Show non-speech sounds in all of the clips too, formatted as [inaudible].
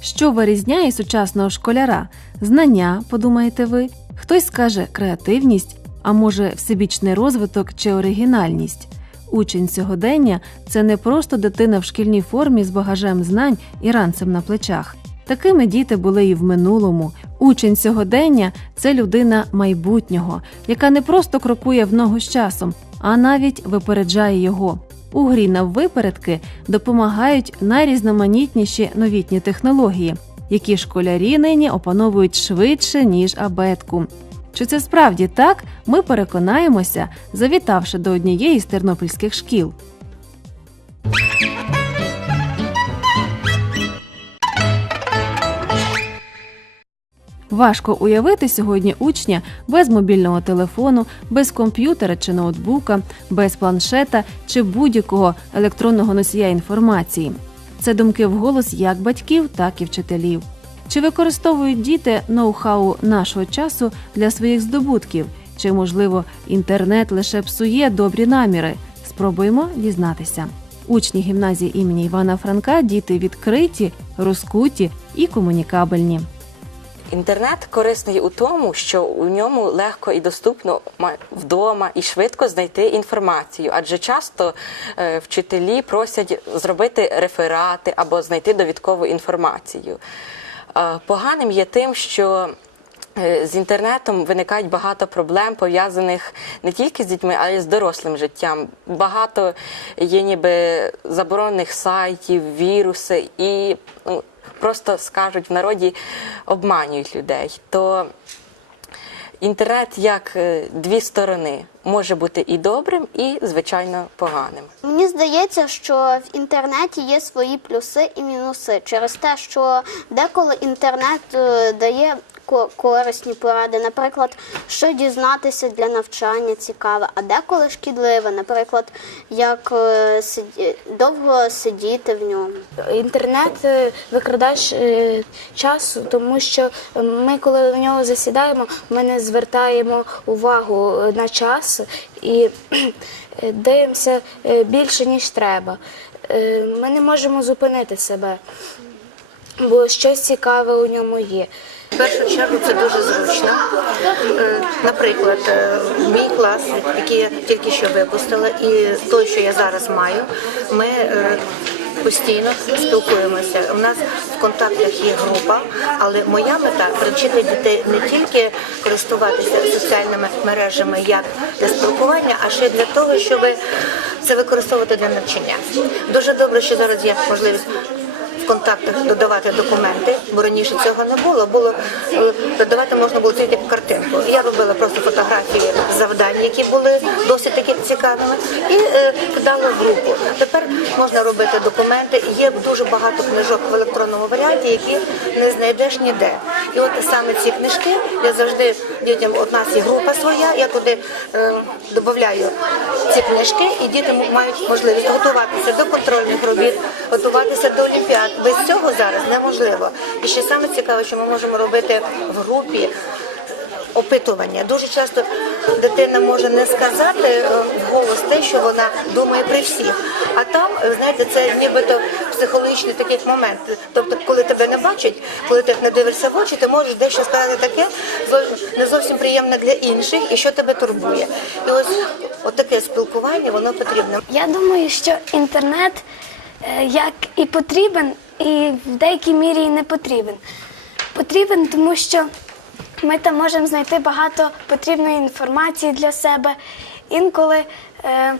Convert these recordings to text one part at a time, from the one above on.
Що вирізняє сучасного школяра? Знання, подумаєте ви? Хтось скаже креативність, а може всебічний розвиток чи оригінальність. Учень сьогодення це не просто дитина в шкільній формі з багажем знань і ранцем на плечах. Такими діти були і в минулому. Учень сьогодення це людина майбутнього, яка не просто крокує в ногу з часом, а навіть випереджає його. У грі на випередки допомагають найрізноманітніші новітні технології, які школярі нині опановують швидше ніж абетку. Чи це справді так? Ми переконаємося, завітавши до однієї з тернопільських шкіл. Важко уявити сьогодні учня без мобільного телефону, без комп'ютера чи ноутбука, без планшета чи будь-якого електронного носія інформації. Це думки вголос як батьків, так і вчителів. Чи використовують діти ноу-хау нашого часу для своїх здобутків? Чи, можливо, інтернет лише псує добрі наміри? Спробуємо дізнатися. Учні гімназії імені Івана Франка діти відкриті, розкуті і комунікабельні. Інтернет корисний у тому, що у ньому легко і доступно вдома і швидко знайти інформацію, адже часто е, вчителі просять зробити реферати або знайти довідкову інформацію. Е, поганим є тим, що з інтернетом виникають багато проблем, пов'язаних не тільки з дітьми, а й з дорослим життям. Багато є ніби заборонених сайтів, віруси і ну, просто скажуть в народі обманюють людей. То інтернет як е, дві сторони може бути і добрим, і звичайно поганим. Мені здається, що в інтернеті є свої плюси і мінуси через те, що деколи інтернет е, дає корисні поради, наприклад, що дізнатися для навчання цікаве, а деколи шкідливе, наприклад, як е, довго сидіти в ньому. Інтернет е, викрадач е, часу, тому що ми, коли в нього засідаємо, ми не звертаємо увагу на час і дивимося більше, ніж треба. Ми не можемо зупинити себе, бо щось цікаве у ньому є. В першу чергу це дуже зручно. Е, Наприклад, е, мій клас, який я тільки що випустила, і той, що я зараз маю, ми е, постійно спілкуємося. У нас в контактах є група, але моя мета привчити дітей не тільки користуватися соціальними мережами як для спілкування, а ще для того, щоб це використовувати для навчання. Дуже добре, що зараз є можливість контактах додавати документи, бо раніше цього не було. Було е, додавати можна було тільки картинку. Я робила просто фотографії завдань, які були досить таки цікавими, і е, кидала в групу. Тепер можна робити документи. Є дуже багато книжок в електронному варіанті, які не знайдеш ніде. І от саме ці книжки я завжди дітям. От нас є група своя. Я туди е, додаю ці книжки, і діти мають можливість готуватися до контрольних робіт, готуватися до олімпіад. Без цього зараз неможливо. І ще саме цікаве, що ми можемо робити в групі. Опитування дуже часто дитина може не сказати е, вголос те, що вона думає при всіх. А там, е, знаєте, це нібито психологічний такий момент. Тобто, коли тебе не бачать, коли ти не дивишся в очі, ти можеш дещо сказати таке не зовсім приємне для інших і що тебе турбує. І ось от таке спілкування воно потрібне. Я думаю, що інтернет е, як і потрібен, і в деякій мірі і не потрібен. Потрібен, тому що ми там можемо знайти багато потрібної інформації для себе. Інколи, е,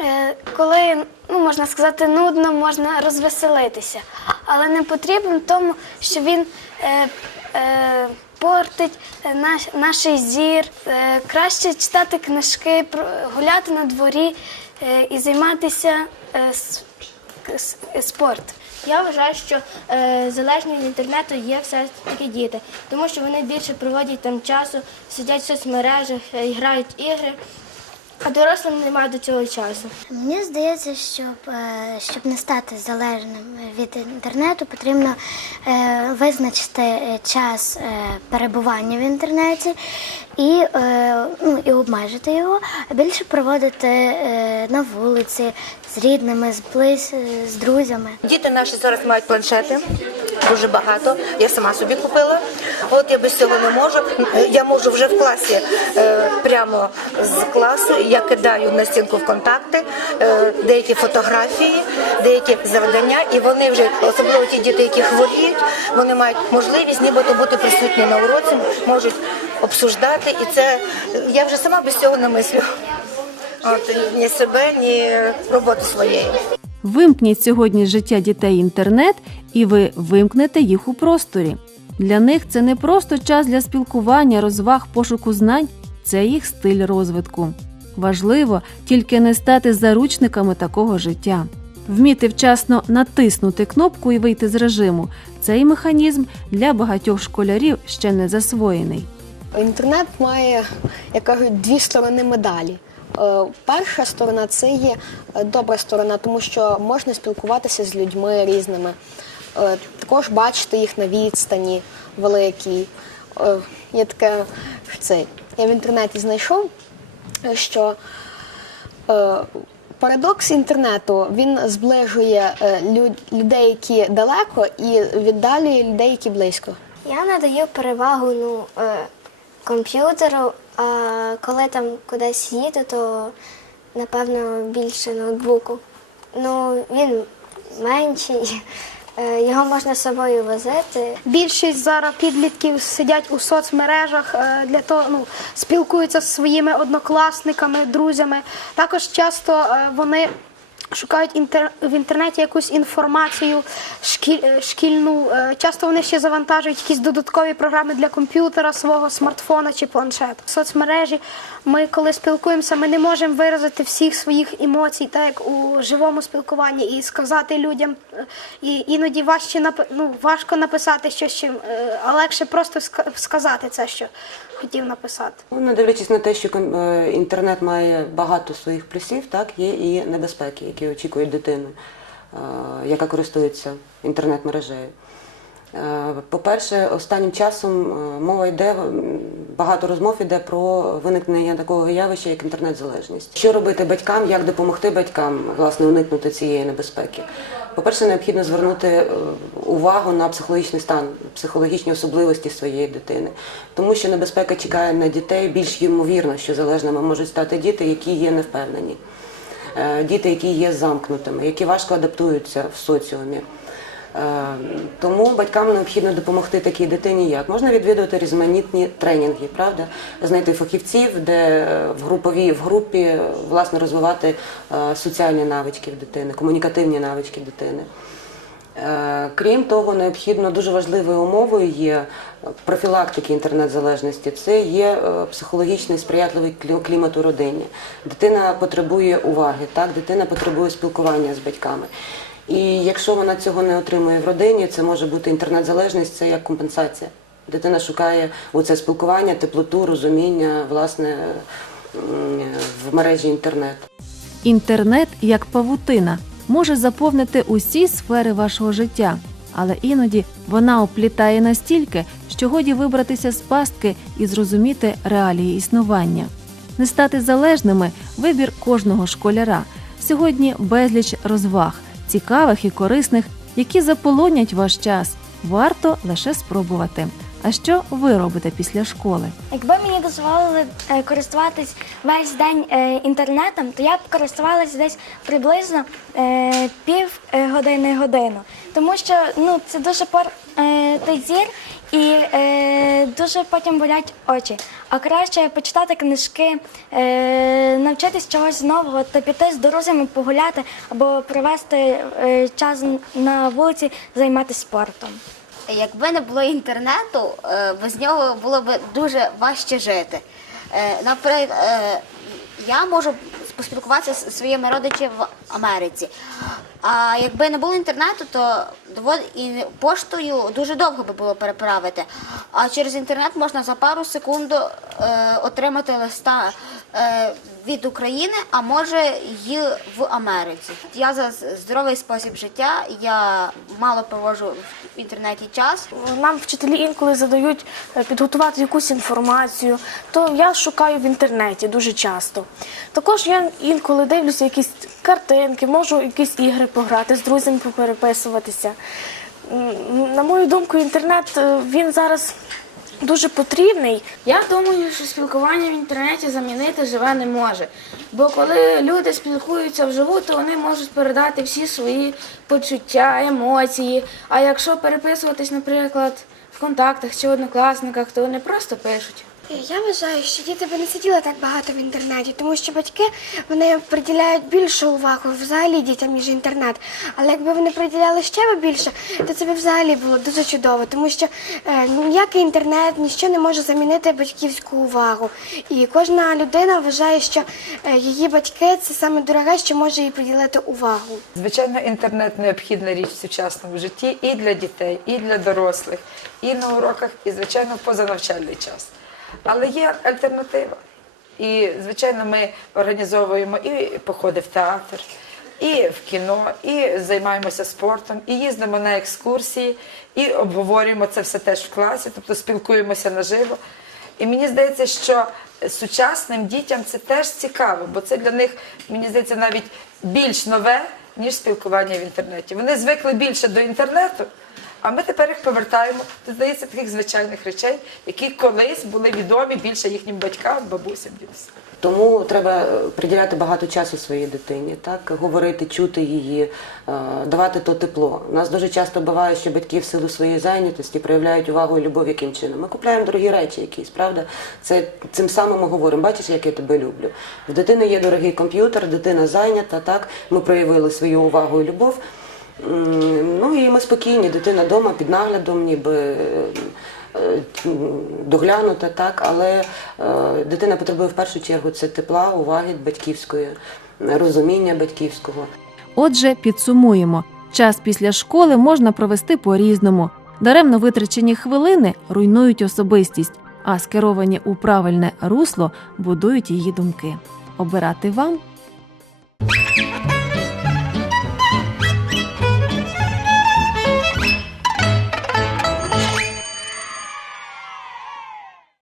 е, коли ну, можна сказати, нудно, можна розвеселитися. Але не потрібен тому, що він е, е, портить наш, наш зір. Е, краще читати книжки, гуляти на дворі е, і займатися е, с- с- спорт. Я вважаю, що е, залежні від інтернету є все таки діти, тому що вони більше проводять там часу, сидять в соцмережах, е, грають ігри, а дорослим немає до цього часу. Мені здається, щоб, е, щоб не стати залежним від інтернету, потрібно е, визначити е, час перебування в інтернеті і, ну, і обмежити його, а більше проводити на вулиці з рідними, з близь, з друзями. Діти наші зараз мають планшети, дуже багато. Я сама собі купила. От я без цього не можу. Я можу вже в класі е, прямо з класу. Я кидаю на стінку в контакти е, деякі фотографії, деякі завдання, і вони вже, особливо ті діти, які хворіють, вони мають можливість нібито бути присутні на уроці, можуть обсуждати. І це я вже сама без цього не мислю. От ні себе, ні роботи своєї. Вимкніть сьогодні життя дітей інтернет, і ви вимкнете їх у просторі. Для них це не просто час для спілкування, розваг, пошуку знань, це їх стиль розвитку. Важливо тільки не стати заручниками такого життя. Вміти вчасно натиснути кнопку і вийти з режиму. Цей механізм для багатьох школярів ще не засвоєний. Інтернет має, як кажуть, дві сторони медалі. Е, Перша сторона це є е, добра сторона, тому що можна спілкуватися з людьми різними, Е, також бачити їх на відстані великій. Є таке це. Я в інтернеті знайшов, що парадокс інтернету він зближує людей, які далеко, і віддалює людей, які близько. Я надаю перевагу ну, комп'ютеру, а коли там кудись їду, то напевно більше ноутбуку. Ну, він менший, [laughs] е, його можна з собою возити. Більшість зараз підлітків сидять у соцмережах е, для того, ну спілкуються з своїми однокласниками, друзями. Також часто е, вони шукають інтер... в інтернеті якусь інформацію шкіль... е, шкільну. Е, Часто вони ще завантажують якісь додаткові програми для комп'ютера, свого смартфона чи планшету. В соцмережі ми, коли спілкуємося, ми не можемо виразити всіх своїх емоцій, так як у живому спілкуванні, і сказати людям. е, І іноді важче ну, важко написати щось, чим, а легше просто сказати це, що хотів написати. Ну, Не дивлячись на те, що е, інтернет має багато своїх плюсів, так є і небезпеки, які очікують дитину, е, яка користується інтернет-мережею. Е, По-перше, останнім часом мова йде, багато розмов йде про виникнення такого явища, як інтернет-залежність. Що робити батькам, як допомогти батькам власне уникнути цієї небезпеки? По-перше, необхідно звернути е, увагу на психологічний стан, психологічні особливості своєї дитини, тому що небезпека чекає на дітей більш ймовірно, що залежними можуть стати діти, які є невпевнені, Е, діти, які є замкнутими, які важко адаптуються в соціумі. Е, Тому батькам необхідно допомогти такій дитині як можна відвідувати різноманітні тренінги, правда, знайти фахівців, де е, в груповій в групі е, власне розвивати соціальні навички дитини, комунікативні навички дитини. Крім того, необхідно дуже важливою умовою є профілактики інтернет-залежності. Це є психологічний сприятливий клі- клімат у родині. Дитина потребує уваги, так дитина потребує спілкування з батьками. І якщо вона цього не отримує в родині, це може бути інтернет-залежність, це як компенсація. Дитина шукає оце спілкування, теплоту, розуміння, власне, в мережі інтернет. Інтернет, як павутина, може заповнити усі сфери вашого життя, але іноді вона оплітає настільки, що годі вибратися з пастки і зрозуміти реалії існування. Не стати залежними вибір кожного школяра. Сьогодні безліч розваг, цікавих і корисних, які заполонять ваш час. Варто лише спробувати. А що ви робите після школи? Якби мені дозволили е, користуватись весь день е, інтернетом, то я б користувалась десь приблизно е, пів е, години годину. Тому що ну, це дуже пор той зір і е, дуже потім болять очі. А краще почитати книжки, е, навчитись чогось нового та піти з друзями погуляти або провести е, час на вулиці, займатися спортом. Якби не було інтернету, е, без нього було б дуже важче жити. Наприклад, я можу поспілкуватися зі своїми родичами в Америці. А якби не було інтернету, то і поштою дуже довго би було переправити. А через інтернет можна за пару секунд е, отримати листа від України, а може й в Америці. Я за здоровий спосіб життя, я мало проводжу в інтернеті час. Нам вчителі інколи задають е, підготувати якусь інформацію, то я шукаю в інтернеті дуже часто. Також я інколи дивлюся якісь картинки, можу якісь ігри пограти, з друзями попереписуватися. На мою думку, інтернет е, він зараз дуже потрібний. Я думаю, що спілкування в інтернеті замінити живе не може. Бо коли люди спілкуються вживу, то вони можуть передати всі свої почуття, емоції. А якщо переписуватись, наприклад, в контактах чи однокласниках, то вони просто пишуть. Я вважаю, що діти би не сиділи так багато в інтернеті, тому що батьки вони приділяють більше увагу взагалі дітям ніж інтернет. Але якби вони приділяли ще більше, то це б взагалі було дуже чудово, тому що е, ніякий інтернет ніщо не може замінити батьківську увагу. І кожна людина вважає, що е, її батьки це саме дороге, що може їй приділити увагу. Звичайно, інтернет необхідна річ в сучасному житті і для дітей, і для дорослих, і на уроках, і звичайно в позанавчальний час. Але є альтернатива. І, звичайно, ми організовуємо і походи в театр, і в кіно, і займаємося спортом, і їздимо на екскурсії, і обговорюємо це все теж в класі, тобто спілкуємося наживо. І мені здається, що сучасним дітям це теж цікаво, бо це для них, мені здається, навіть більш нове, ніж спілкування в інтернеті. Вони звикли більше до інтернету, а ми тепер їх повертаємо до здається таких звичайних речей, які колись були відомі більше їхнім батькам, бабусям, дідусям. Тому треба е, приділяти багато часу своїй дитині, так говорити, чути її, е, давати то тепло. У нас дуже часто буває, що батьки в силу своєї зайнятості проявляють увагу і любов яким чином. Ми купляємо дорогі речі якісь, правда? Це цим самим ми говоримо, бачиш, як я тебе люблю. В дитини є дорогий комп'ютер, дитина зайнята, так ми проявили свою увагу і любов. Ну і ми спокійні, дитина вдома під наглядом, ніби е, доглянута, так, але е, дитина потребує в першу чергу це тепла, уваги батьківської, розуміння батьківського. Отже, підсумуємо: час після школи можна провести по-різному. Даремно витрачені хвилини руйнують особистість, а скеровані у правильне русло будують її думки. Обирати вам.